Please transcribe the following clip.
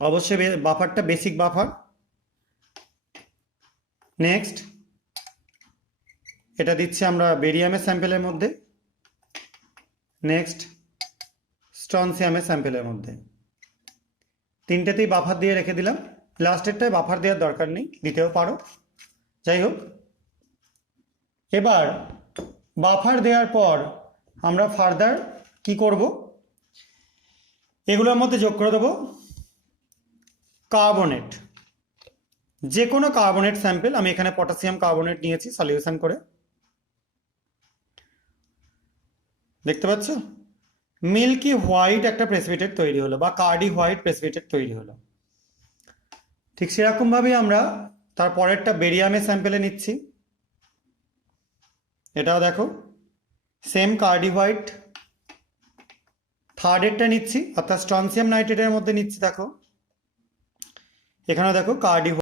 অবশ্যই বাফারটা basic buffer. Next এটা দিচ্ছি আমরা বেরিয়ামের স্যাম্পেলের মধ্যে, নেক্সট স্ট্রনসিয়ামের স্যাম্পেলের মধ্যে। তিনটেতেই বাফার দিয়ে রেখে দিলাম। লাস্টেরটায় বাফার দেওয়ার দরকার নেই, দিতেও পারো, যাই হোক। এবার বাফার দেওয়ার পর আমরা ফার্দার কি করব, এগুলোর মধ্যে যোগ করে দেবো কার্বনেট, যে কোনো কার্বনেট স্যাম্পেল। আমি এখানে পটাশিয়াম কার্বনেট নিয়েছি সলিউশন করে, দেখতে পাচ্ছ মিল্কি হোয়াইট একটা প্রেসিপিটেট তৈরি হলো বা কার্ডি হোয়াইট প্রেসিপিটেট তৈরি হলো। ঠিক সেরকমভাবেই আমরা তার পরেরটা বেরিয়ামের স্যাম্পেলে নিচ্ছি, এটাও দেখো সেম কার্ডি হোয়াইট। থার্ডেরটা নিচ্ছি অর্থাৎ স্ট্রনসিয়াম নাইট্রেটের মধ্যে নিচ্ছি, দেখো এখানেও দেখো কার্ডি